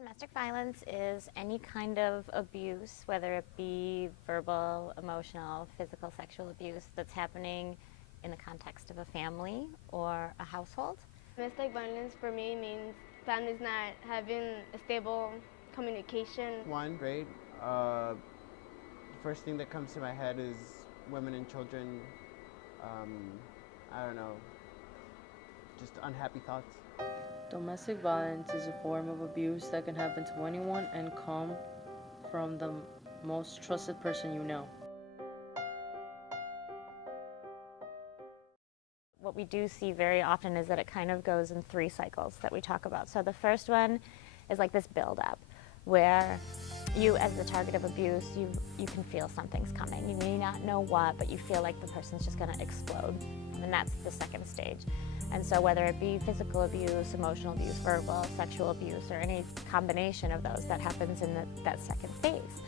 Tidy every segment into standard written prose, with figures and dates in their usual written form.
Domestic violence is any kind of abuse, whether it be verbal, emotional, physical, sexual abuse that's happening in the context of a family or a household. Domestic violence for me means families not having a stable communication. One, great. The first thing that comes to my head is women and children. Um, I don't know, just unhappy thoughts. Domestic violence is a form of abuse that can happen to anyone and come from the most trusted person you know. What we do see very often is that it kind of goes in 3 cycles that we talk about. So the first one is like this build-up, where you, as the target of abuse, you can feel something's coming. You may not know what, but you feel like the person's just going to explode. And that's the second stage. And so whether it be physical abuse, emotional abuse, verbal, sexual abuse, or any combination of those, that happens in that second phase.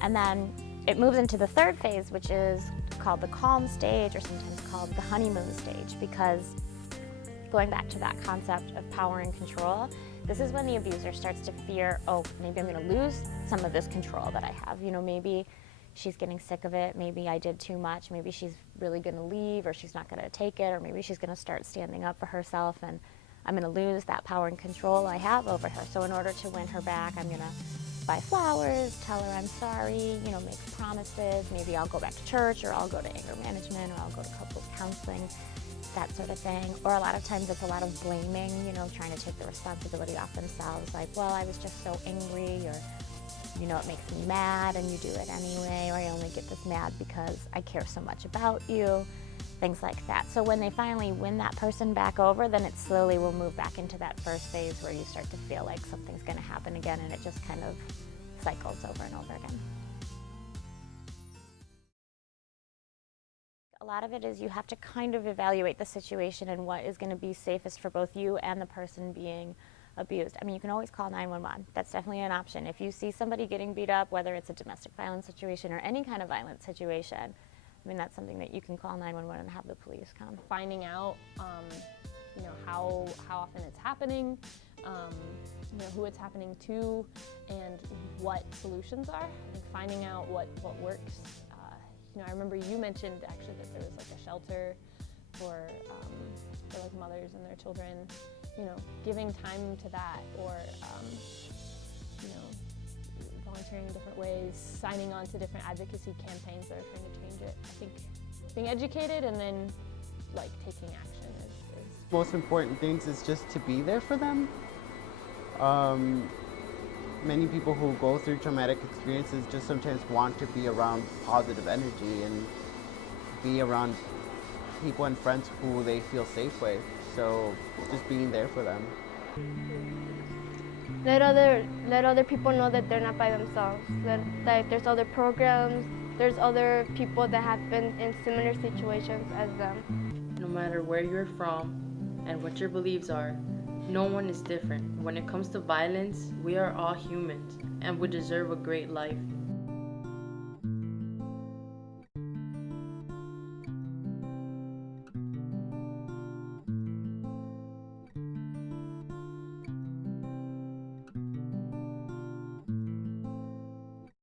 And then it moves into the third phase, which is called the calm stage, or sometimes called the honeymoon stage, because going back to that concept of power and control, this is when the abuser starts to fear, oh, maybe I'm going to lose some of this control that I have. You know, maybe she's getting sick of it, maybe I did too much, maybe she's really going to leave, or she's not going to take it, or maybe she's going to start standing up for herself, and I'm going to lose that power and control I have over her. So in order to win her back, I'm going to buy flowers, tell her I'm sorry, you know, make promises, maybe I'll go back to church, or I'll go to anger management, or I'll go to couples counseling, that sort of thing. Or a lot of times it's a lot of blaming, you know, trying to take the responsibility off themselves, like, well, I was just so angry, or, you know, it makes me mad and you do it anyway, or I only get this mad because I care so much about you, things like that. So when they finally win that person back over, then it slowly will move back into that first phase where you start to feel like something's going to happen again, and it just kind of cycles over and over again. A lot of it is you have to kind of evaluate the situation and what is going to be safest for both you and the person being abused. I mean, you can always call 911. That's definitely an option. If you see somebody getting beat up, whether it's a domestic violence situation or any kind of violent situation, I mean, that's something that you can call 911 and have the police come. Finding out, you know, how often it's happening, you know, who it's happening to, and what solutions are. I think finding out what works. You know, I remember you mentioned actually that there was like a shelter for like mothers and their children. You know, giving time to that, or you know, volunteering in different ways, signing on to different advocacy campaigns that are trying to change it. I think being educated and then like taking action is Most important things is just to be there for them. Many people who go through traumatic experiences just sometimes want to be around positive energy and be around people and friends who they feel safe with. So just being there for them. Let other people know that they're not by themselves, that there's other programs, there's other people that have been in similar situations as them. No matter where you're from and what your beliefs are, no one is different. When it comes to violence, we are all humans and we deserve a great life.